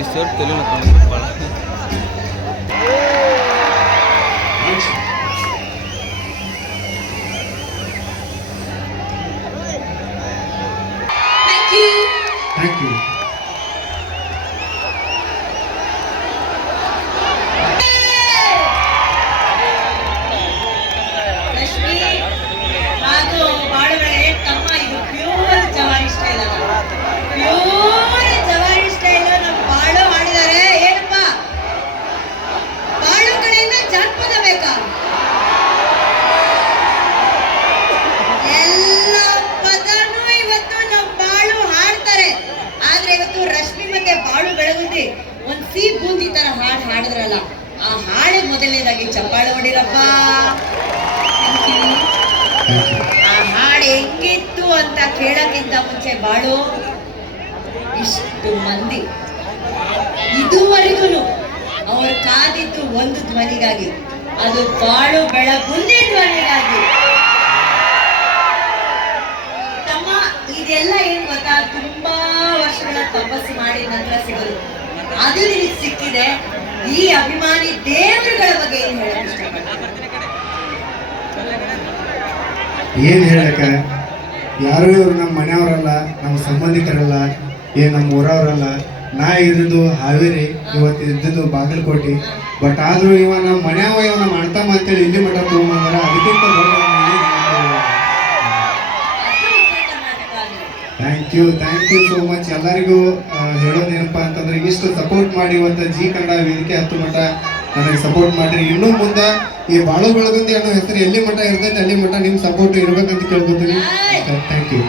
ಈ ಸರ್ ತೆಲುಗು ಕಾಣಿಸ್ತು ಭಾಳ. Thank you. ಒಂದ್ ಸಿ ಬೂಂದಿ ತರ ಹಾಡು ಹಾಡಿದ್ರಲ್ಲ, ಆ ಹಾಡೆ ಮೊದಲನೇದಾಗಿ ಚಪ್ಪಾಳೆ ಹೊಡಿರಪ್ಪ. ಆ ಹಾಡು ಹೆಂಗಿತ್ತು ಅಂತ ಕೇಳಕ್ಕಿಂತ ಮುಂಚೆ ಬಾಳು ಇಷ್ಟು ಮಂದಿ ಇದುವರೆಗೂ ಅವ್ರು ಕಾದಿದ್ದು ಒಂದು ಧ್ವನಿಗಾಗಿ, ಅದು ಬಾಳು ಬೆಳಗುಂದಿ ಧ್ವನಿಗಾಗಿ. ತಮ್ಮ ಇದೆಲ್ಲ ಏನ್ ಗೊತ್ತಾ, ತುಂಬಾ ವರ್ಷಗಳ ತಪಸ್ಸು ಮಾಡಿದ ನಂತರ ಸಿಗೋದು, ಅದು ನಿನಗೆ ಸಿಕ್ಕಿದೆ. ಈ ಅಭಿಮಾನಿ ದೇವರುಗಳ ಬಗ್ಗೆ ಏನ್ ಹೇಳಕ್ ಏನ್ ಹೇಳಕ, ಯಾರು ಇವ್ರು ನಮ್ಮ ಮನೆಯವರಲ್ಲ, ನಮ್ಮ ಸಂಬಂಧಿಕರಲ್ಲ, ನಮ್ಮ ಊರವರಲ್ಲ. ನಾ ಇದ್ದು ಹಾವೇರಿ, ಇವತ್ತು ಇದ್ದಿದ್ದು ಬಾಗಲಕೋಟೆ. ಬಟ್ ಆದ್ರೂ ಇವ ನಮ್ಮ ಮನ್ಯಾವ ಇವ ನಮ್ಮ ಅಣ್ತಮ್ಮ ಅಂತೇಳಿ ಇಲ್ಲಿ ಮಠ ತಗೊಂಬಂದಾರ. ಅದಕ್ಕಿಂತ ಥ್ಯಾಂಕ್ ಯು ಸೋ ಮಚ್. ಎಲ್ಲರಿಗೂ ಹೇಳೋದೇನಪ್ಪ ಅಂತಂದ್ರೆ, ಇಷ್ಟು ಸಪೋರ್ಟ್ ಮಾಡಿ ಇವತ್ತು ಜಿ ಕನ್ನಡ ವೇದಿಕೆ ಹತ್ತು ಮಠ ನನಗೆ ಸಪೋರ್ಟ್ ಮಾಡ್ರಿ. ಇನ್ನೂ ಮುಂದೆ ಈ ಬಾಳು ಬೆಳಗುಂದಿ ಅನ್ನೋ ಹೆಸರು ಎಲ್ಲಿ ಮಠ ಇರ್ತೈತೆ ಅಲ್ಲಿ ಮಠ ನಿಮ್ಮ ಸಪೋರ್ಟ್ ಇರ್ಬೇಕಂತ ಕೇಳ್ಕೊತೀನಿ. Thank you.